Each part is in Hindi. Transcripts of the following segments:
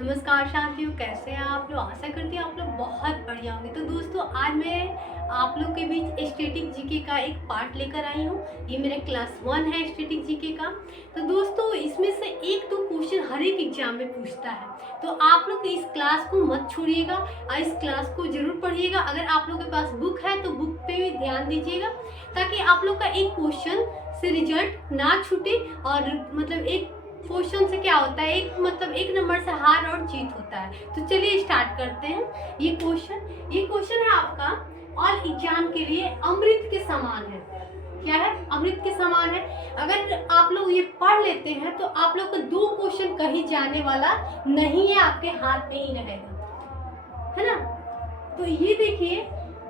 नमस्कार शांतियों, कैसे हैं आप लोग। आशा करती हूँ आप लोग बहुत बढ़िया होंगे। तो दोस्तों, आज मैं आप लोग के बीच स्टैटिक जीके का एक पार्ट लेकर आई हूँ। ये मेरे क्लास 1 है स्टैटिक जीके का। तो दोस्तों, इसमें से एक दो क्वेश्चन हर एक एग्जाम में पूछता है, तो आप लोग इस क्लास को मत छोड़िएगा और इस क्लास को जरूर पढ़िएगा। अगर आप लोग के पास बुक है तो बुक पे भी ध्यान दीजिएगा, ताकि आप लोग का एक क्वेश्चन से रिजल्ट ना छूटे। और मतलब एक क्वेश्चन से क्या होता है, एक नंबर से हार और जीत होता है। तो चलिए स्टार्ट करते हैं। ये क्वेश्चन है आपका ऑल एग्जाम के लिए अमृत के समान है। क्या है? अमृत के समान है। अगर आप लोग ये पढ़ लेते हैं तो आप लोग का दो क्वेश्चन कहीं जाने वाला नहीं है, आपके हाथ में ही रहेगा, है ना। तो ये देखिए,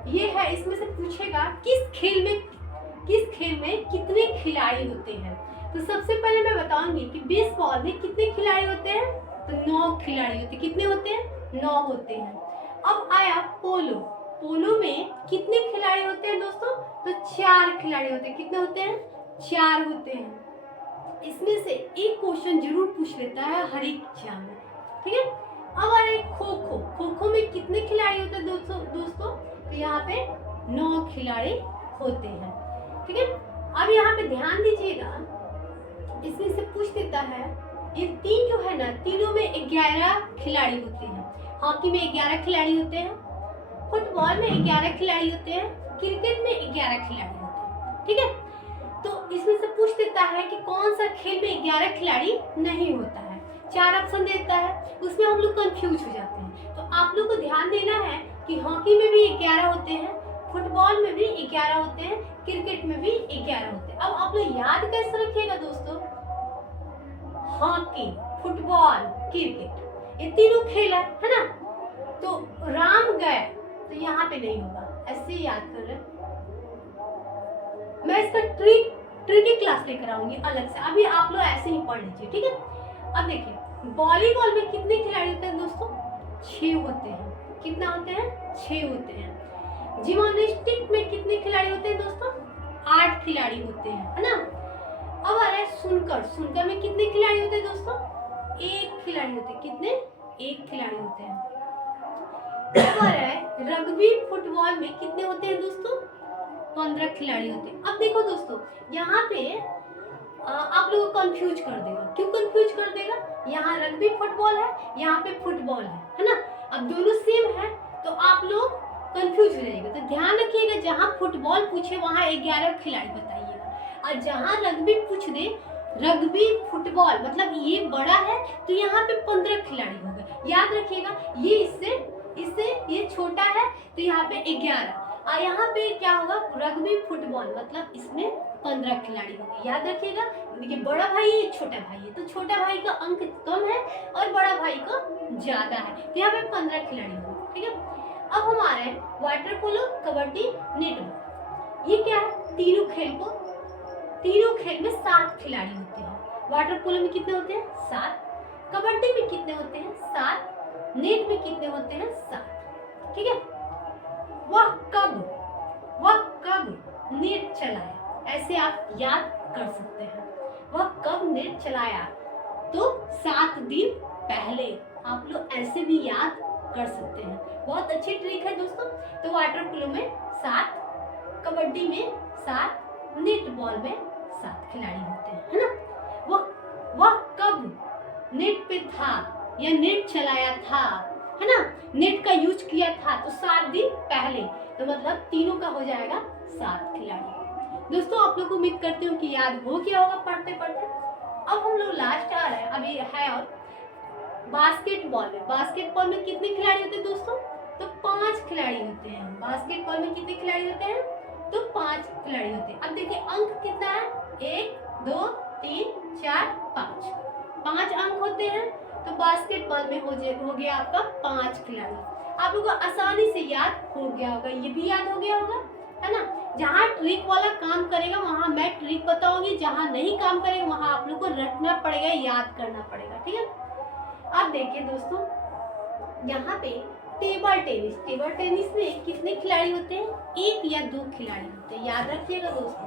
ये है, इसमें से पूछेगा किस खेल में कितने खिलाड़ी होते हैं। तो सबसे पहले मैं बताऊंगी कि बेसबॉल में कितने खिलाड़ी होते हैं। तो 9 खिलाड़ी होते हैं। कितने होते हैं? 9 होते हैं। अब आया पोलो में कितने खिलाड़ी होते हैं दोस्तों? तो 4 खिलाड़ी होते हैं। कितने होते हैं? 4 होते हैं। इसमें से एक क्वेश्चन जरूर पूछ लेता है हर एक एग्जाम में, ठीक है। अब आ रहे खो में कितने खिलाड़ी होते हैं दोस्तों? तो यहाँ पे 9 खिलाड़ी होते हैं, ठीक है। अब यहाँ पे ध्यान दीजिएगा, इसमें से पूछ देता है, ये तीन जो है ना, तीनों में 11 खिलाड़ी होते हैं। हॉकी में 11 खिलाड़ी होते हैं, फुटबॉल में 11 खिलाड़ी होते हैं, क्रिकेट में 11 खिलाड़ी होते हैं, ठीक है। तो इसमें से पूछ देता है कि कौन सा खेल में 11 खिलाड़ी नहीं होता है। 4 ऑप्शन देता है, उसमें हम लोग कंफ्यूज हो जाते हैं। तो आप लोग को ध्यान देना है कि हॉकी में भी 11 होते हैं, फुटबॉल में भी 11 होते हैं, क्रिकेट में भी 11 होते हैं। अब आप लोग याद कैसे रखिएगा दोस्तों? हॉकी, फुटबॉल, क्रिकेट, ये तीनों खेल है ना। तो राम गए तो यहाँ पे नहीं होगा, ऐसे ही याद कर रहे हैं। मैं इसका ट्रिकी क्लास लेकर आऊंगी अलग से, अभी आप लोग ऐसे ही पढ़ लीजिए, ठीक है। अब देखिए, वॉलीबॉल में कितने खिलाड़ी होते हैं दोस्तों? 6 होते हैं। कितना होते हैं? 6 होते हैं। जिम्नास्टिक में कितने खिलाड़ी होते हैं दोस्तों? 8 खिलाड़ी होते हैं, है ना। अब आ रहा है सुनकर में कितने खिलाड़ी होते हैं दोस्तों? 1 खिलाड़ी होते हैं। कितने? 1 खिलाड़ी होते हैं। अब आ रहा है रग्बी फुटबॉल में कितने होते हैं दोस्तों? 15 खिलाड़ी होते हैं। अब देखो दोस्तों, यहाँ पे आप लोगों को कंफ्यूज कर देगा। क्यों कंफ्यूज कर देगा? यहाँ रग्बी फुटबॉल है, यहाँ पे फुटबॉल है ना। अब दोनों सेम है तो आप लोग कंफ्यूज हो जाएगा। तो ध्यान रखिएगा, जहाँ फुटबॉल पूछे वहाँ 11 खिलाड़ी बताइएगा, और जहाँ रग्बी पूछ दे, रग्बी फुटबॉल मतलब ये बड़ा है, तो यहाँ पे 15 खिलाड़ी होंगे। याद रखिएगा, ये इससे ये छोटा है तो यहाँ पे 11, और यहाँ पे क्या होगा? रग्बी फुटबॉल मतलब इसमें 15 खिलाड़ी होंगे। याद रखिएगा। देखिए, बड़ा भाई है, छोटा भाई है, तो छोटा भाई का अंक कम है और बड़ा भाई का ज्यादा है, तो यहाँ पे 15 खिलाड़ी होंगे, ठीक है। अब हम आ रहे हैं वाटर पोलो, कबड्डी, नेटबॉल। ये क्या है? तीनों खेल में 7 खिलाड़ी होते हैं। वाटर पोलो में कितने होते हैं? 7। कबड्डी में कितने होते हैं? 7। नेट में कितने होते हैं? 7, ठीक है। वह कब नेट चलाया? ऐसे आप याद कर सकते हैं। वह कब नेट चलाया? तो 7 दिन पहले। आप लोग ऐसे भी याद कर सकते हैं। बहुत अच्छी ट्रिक है दोस्तों। तो वाटर पोलो में 7, कबड्डी में 7, नेट बॉल में 7 खिलाड़ी होते हैं, है ना। वह कब नेट पे था या नेट चलाया था, है ना, नेट का यूज किया था, तो 7 दिन पहले। तो मतलब तीनों का हो जाएगा 7 खिलाड़ी। दोस्तों, आप लोग को उम्मीद करती हूँ कि याद हो गया होगा पढ़ते पढ़ते। अब हम लोग लास्ट आ रहे हैं, अभी है और बास्केटबॉल में कितने खिलाड़ी होते हैं दोस्तों? तो 5 खिलाड़ी होते हैं। बास्केटबॉल में कितने खिलाड़ी होते हैं? तो 5 खिलाड़ी होते हैं। अब देखिए, अंक कितना है? 1 2 3 4 5 अंक होते हैं। तो बास्केटबॉल में हो गया आपका 5 खिलाड़ी। आप लोगों को आसानी से याद हो गया होगा, ये भी याद हो गया होगा, है ना। जहाँ ट्रिक वाला काम करेगा वहाँ मैं ट्रिक बताऊंगी, जहाँ नहीं काम करेगा वहाँ आप लोग को रटना पड़ेगा, याद करना पड़ेगा, ठीक है। अब देखिए दोस्तों, यहाँ पे टेबल टेनिस में कितने खिलाड़ी होते हैं? 1 या 2 खिलाड़ी होते हैं। याद रखिएगा दोस्तों।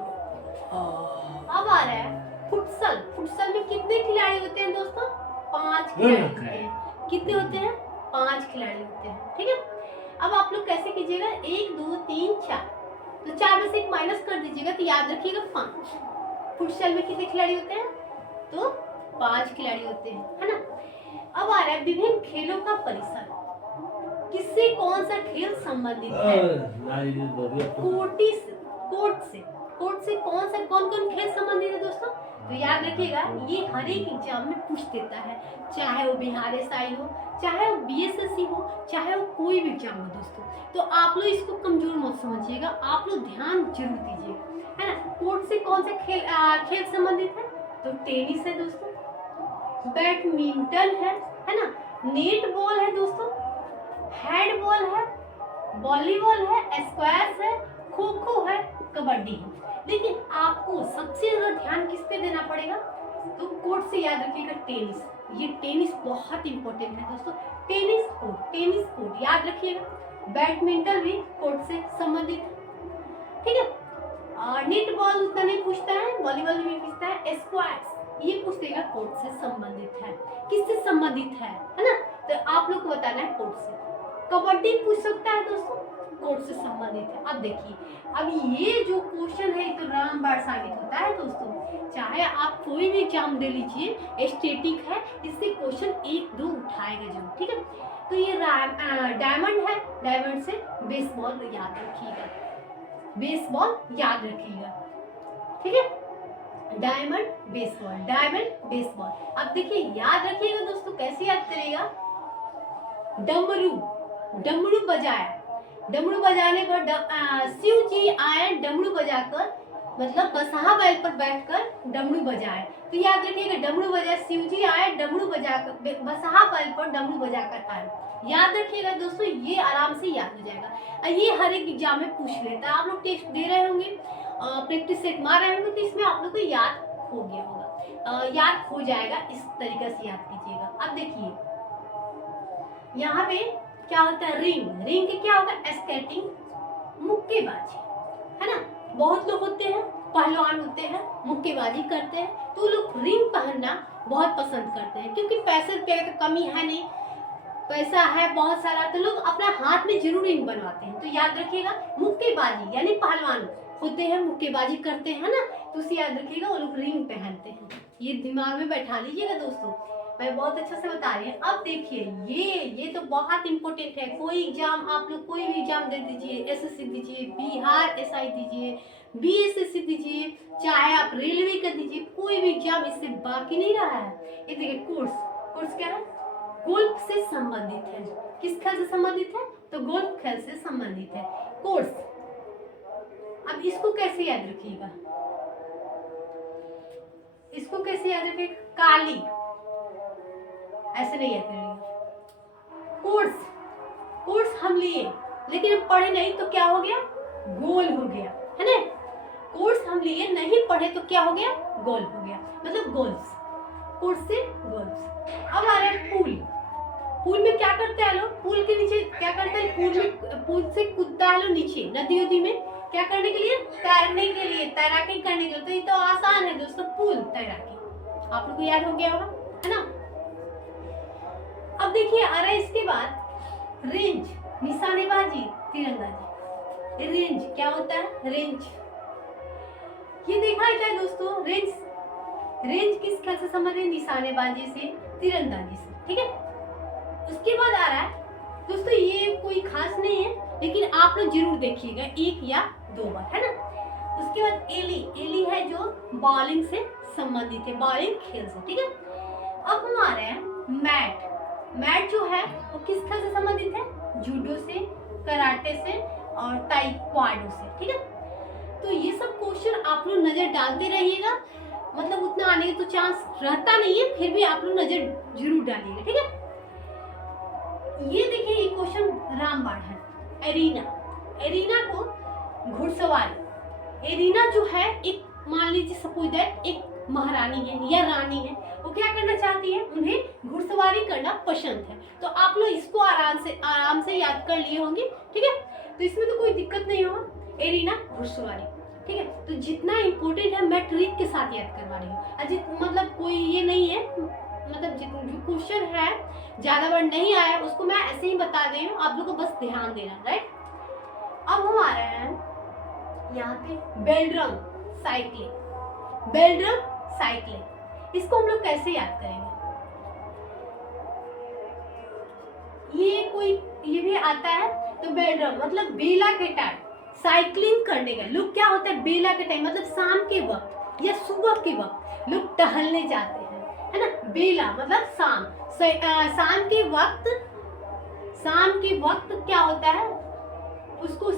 अब आ रहा है फुटसल में कितने खिलाड़ी होते हैं दोस्तों? 5 खिलाड़ी होते हैं। कितने होते हैं? 5 खिलाड़ी होते हैं, ठीक है। अब आप लोग कैसे कीजिएगा, 1 2 3 4, तो 4 में से 1 माइनस कर दीजिएगा, तो याद रखिएगा 5। फुटसल में कितने खिलाड़ी होते हैं? तो 5 खिलाड़ी होते हैं, है ना। अब आ रहा है विभिन्न खेलों का परिसर, किससे कौन सा खेल संबंधित है? कोर्ट से कौन कौन खेल संबंधित है दोस्तों? तो याद रखिएगा, ये हर एक एग्जाम में पूछ देता है, चाहे वो बिहार एसआई हो, चाहे वो बीएसएससी हो, चाहे वो कोई भी एग्जाम हो दोस्तों। तो आप लोग इसको कमजोर मत समझिएगा, आप लोग ध्यान जरूर दीजिएगा, है ना। कोर्ट से कौन सा खेल संबंधित है? तो टेनिस है दोस्तों, बैडमिंटन है ना, नेट बॉल है दोस्तों, हैंड बॉल है, वॉलीबॉल है, स्क्वैश है, खो खो है, कबड्डी है। लेकिन आपको सबसे ज्यादा ध्यान किस पे देना पड़ेगा? तो कोर्ट से याद रखिएगा टेनिस, ये टेनिस बहुत इंपॉर्टेंट है दोस्तों। टेनिस कोर्ट याद रखिएगा। बैडमिंटन भी कोर्ट से संबंधित है, ठीक है। नेट बॉल उतना नहीं पूछता है, वॉलीबॉल भी पूछता है, स्क्वैश ये पूछ देगा कोर्ट से संबंधित है, किससे संबंधित है ना। तो आप लोग को बताना है कोर्ट से। कबड्डी पूछ सकता है दोस्तों, कोर्ट से संबंधित है। अब देखिए, अब ये जो क्वेश्चन है तो रामबाण साबित होता है दोस्तों। चाहे आप कोई भी एग्जाम दे लीजिए, स्टैटिक है, इससे क्वेश्चन 1-2 उठाएगा जरूर, ठीक है। तो ये डायमंड है, डायमंड से बेसबॉल याद रखिएगा, बेसबॉल याद रखिएगा, ठीक है। Diamond baseball. अब देखिए याद रखिएगा दोस्तों, कैसे याद करेगा? डमरू बजाने पर शिव जी आए डमरू बजाकर, मतलब बसहा बैल पर बैठकर डमरू बजाए। तो याद रखिएगा, डमरू बजाए, शिव जी आए डमरू बजाकर, बसहा बैल पर डमरू बजाकर आए। याद रखिएगा दोस्तों, ये आराम से याद हो जाएगा। ये हर एक एग्जाम में पूछ लेता है। आप लोग टेस्ट दे रहे होंगे, प्रैक्टिस सेट मार रहे होंगे, तो इसमें आप लोग को याद हो गया होगा, याद हो जाएगा। इस तरीके से याद कीजिएगा। अब देखिए यहाँ पे क्या होता है, रिंग के क्या होगा? स्केटिंग, मुक्केबाजी, है ना। बहुत लोग होते हैं, पहलवान होते हैं, मुक्केबाजी करते हैं, तो लोग रिंग पहनना बहुत पसंद करते हैं, क्योंकि पैसे रुपये की कमी है नहीं, पैसा है बहुत सारा, तो लोग अपना हाथ में जरूर रिंग बनवाते हैं। तो याद रखिएगा, मुक्केबाजी यानी पहलवान होते हैं, मुक्केबाजी करते हैं ना, तो उसे याद रखिएगा, वो लोग रिंग पहनते हैं। ये दिमाग में बैठा लीजिएगा दोस्तों, मैं बहुत अच्छा से बता रही हूँ। अब देखिए, ये तो बहुत इंपॉर्टेंट है। कोई एग्जाम आप लोग कोई भी एग्जाम दे दीजिए, एसएससी दीजिए, बिहार एसआई दीजिए, बीएसएससी दीजिए, चाहे आप रेलवे का दीजिए, कोई भी एग्जाम इससे बाकी नहीं रहा है। ये देखिए, कोर्स क्या है? गोल्फ से संबंधित है। किस खेल से संबंधित है? तो गोल्फ खेल से संबंधित है कोर्स। अब इसको कैसे याद रखिएगा? काली, ऐसे नहीं याद करिएगा। कोर्स हम लिए, लेकिन हम पढ़े नहीं, तो क्या हो गया? गोल हो गया, है ना। कोर्स हम लिए, नहीं पढ़े, तो क्या हो गया? गोल हो गया, मतलब गोल्स। कोर्स से गोल्स। अब आ रहा है पूल में क्या करते हैं लोग? पूल के नीचे क्या करते हैं? पूल से कूदता है लोग नीचे, नदी में, क्या करने के लिए? तैरने के लिए, तैराकी करने के लिए। तो ये तो आसान है दोस्तों, पूल तैराकी, आप लोग को याद हो गया होगा, है ना। अब देखिए आ रहा है इसके बाद रेंज, निशानेबाजी, तीरंदाजी। रेंज क्या होता है? रेंज ये देखा है दोस्तों, रेंज किस खेल से संबंधित? निशानेबाजी से, तीरंदाजी से, ठीक है। उसके बाद आ रहा है दोस्तों, ये कोई खास नहीं है, लेकिन आप लोग जरूर देखिएगा 1 या 2 बार, है ना। उसके बाद एली है जो बॉलिंग से संबंधित है, बॉलिंग खेल से, ठीक है। अब हम आ रहे हैं मैट जो है वो किस खेल से संबंधित है? जूडो से, कराटे से और ताइक्वांडो से, ठीक है। तो ये सब क्वेश्चन आप लोग नजर डालते रहिएगा, मतलब उतना आने का तो चांस रहता नहीं है, फिर भी आप लोग नजर जरूर डालिएगा, ठीक है। ये देखिए, ये क्वेश्चन रामबाण है। एरीना को घुड़सवारी, एरीना जो है, एक मान लीजिए सपोज दैट एक महारानी है या रानी है, वो क्या करना चाहती है? उन्हें घुड़सवारी करना पसंद है। तो आप लोग इसको आराम से याद कर लिए होंगे, ठीक है। तो इसमें तो कोई दिक्कत नहीं होगा। एरीना घुड़सवारी, ठीक है। तो जितना इम्पोर्टेंट है मैं ट्रिक के साथ याद करवा रही हूँ, मतलब कोई ये नहीं है मतलब जो क्वेश्चन है ज़्यादा बार नहीं आया उसको मैं ऐसे ही बता दे रही हूँ, आप लोग को बस ध्यान देना, राइट। अब हम आ रहे हैं यहाँ पे बेल्ड्रम साइक्लिंग। बेल्ड्रम साइक्लिंग इसको हम लोग कैसे याद करेंगे? ये भी आता है। तो बेल्ड्रम मतलब बेला के टाइम साइक्लिंग करने का। लोग क्या होता है बेला के टाइम मतलब शाम के वक्त या सुबह के वक्त लोग टहलने जाते हैं, है ना। बेला मतलब शाम। शाम के वक्त क्या होता है उसको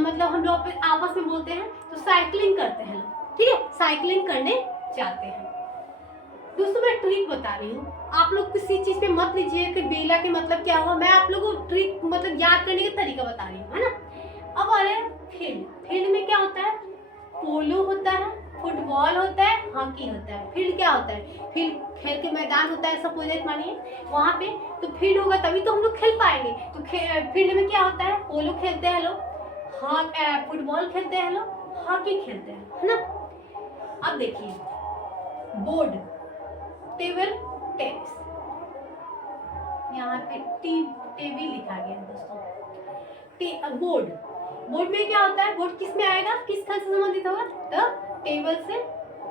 मतलब हम लोग आपस में बोलते हैं तो साइक्लिंग करते हैं लोग, ठीक है, साइक्लिंग करने जाते हैं। दोस्तों मैं ट्रिक बता रही हूँ, आप लोग किसी चीज पे मत लीजिए कि बेला के मतलब क्या हुआ, मैं आप लोगों को ट्रिक मतलब याद करने का तरीका बता रही हूँ, है ना। अब आ रहे हैं फील्ड। फील्ड में क्या होता है? पोलो होता है, फुटबॉल होता है, हॉकी होता है। फील्ड क्या होता है? फील्ड खेल के मैदान होता है, सपोज मानिए वहाँ पे तो फील्ड होगा तभी तो हम लोग खेल पाएंगे। तो फील्ड में क्या होता है? पोलो खेलते हैं लोग, फुटबॉल खेलते हैं लोग, हॉकी खेलते हैं, है ना। अब देखिए बोर्ड, टेबल टेनिस, यहाँ पे टेबल लिखा गया है दोस्तों। बोर्ड में क्या होता है? बोर्ड किस में आएगा, किस खेल से संबंधित होगा? तो टेबल से,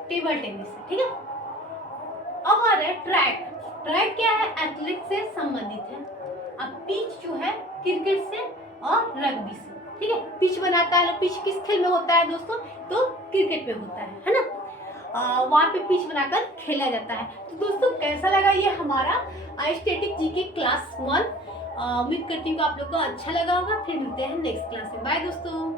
टेबल टेनिस से, ठीक है। अब आ रहा है ट्रैक। ट्रैक क्या है? एथलेटिक्स से संबंधित है। अब पिच जो है क्रिकेट से और रग्बी से, ठीक है। पिच बनाता है, पिच किस खेल में होता है दोस्तों? तो क्रिकेट में होता है ना। वहाँ पे पिच बनाकर खेला जाता है। तो दोस्तों कैसा लगा ये हमारा स्टैटिक जीके क्लास 1? उम्मीद करती हूँ आप लोग को अच्छा लगा होगा। फिर मिलते हैं नेक्स्ट क्लास में। बाय दोस्तों।